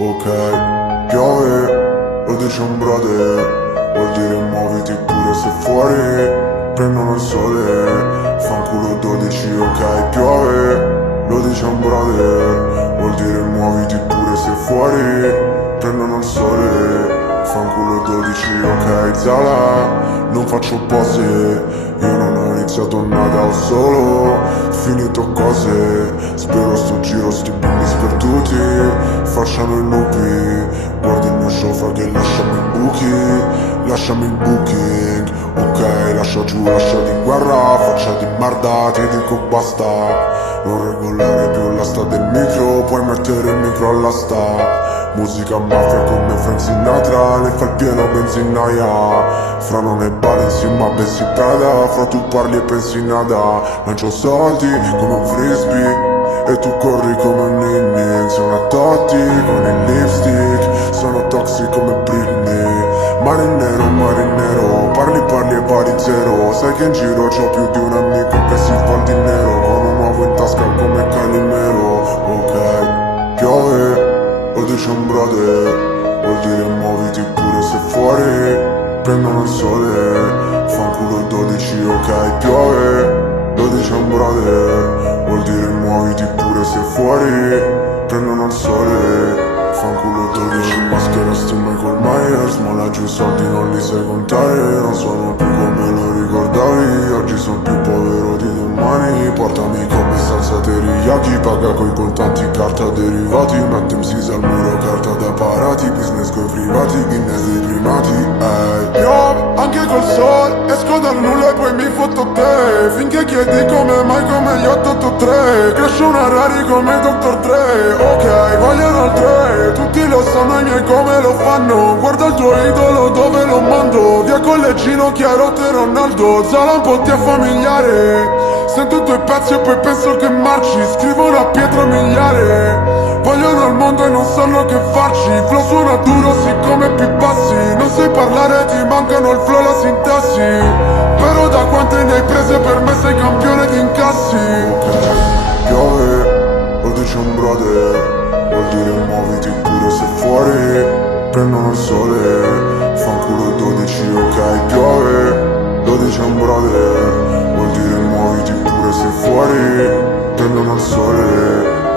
Ok, piove, lo dice un brother, vuol dire muoviti pure se fuori prendono il sole, fanculo 12, ok, piove, lo dice un brother, vuol dire muoviti pure se fuori prendono il sole, fanculo 12, ok, Zala, non faccio pose, io non ho iniziato nada, ho solo finito cose, spero sto giro sti bimbi sperduti facciano il lupi, guarda il mio show che lasciami il booking, ok, lascia giù, lascia di guerra, faccia di merda, ti dico basta, non regolare più l'asta del micro, puoi mettere il micro all'asta. Musica mafia come Frank Sinatra, ne fa il pieno benzinaia. Fra non è bale insieme a Bessie Prada, fra tu parli e pensi nada. Lancio soldi come un frisbee e tu corri come un ninja. Sei una Totti con il lipstick, sono toxic come Britney. Marinero, parli e pari zero. Sai che in giro c'ho più di un amico che si fa il dinero, con un uovo in tasca come Calimero. Ok, piove, lo dice un brother, vuol dire muoviti pure se fuori prendono il sole, fanculo 12, ok, piove, lo dice un brother, vuol dire muoviti pure se fuori prendono il sole, fanculo 12. Maschera sti Michael Myers, ma laggiù i soldi non li sai contare, non sono più come lo ricordavi, oggi sono più povero di domani, portami come salsa teriyaki, paga coi contanti, carta derivati, metti MCs al muro, carta da parati, business coi privati, Guinness dei primati, piove anche col sole, esco dal nulla e poi mi fotto te, finché chiedi come mai come gli 883, cresce una rari come Dr. Dre, ok, vogliono il 3, tutti lo sanno i miei come lo fanno, guarda il tuo idolo dove lo mando, via collegino chiaro te Ronaldo, Zala un po' ti è familiare. Sento i tuoi pezzi e poi penso che marci, scrivo una pietra miliare. Vogliono il mondo e non sanno che farci, flow suona duro siccome più bassi, non sai parlare ti mancano il flow e la sintassi, però da quante ne hai prese per me sei campione di incassi. Ok, piove, lo dice un brother, vuol dire muoviti pure se fuori prendono il sole, fanculo 12, ok, piove, lo dice un brother, vuol dire muoviti pure se fuori prendono il sole.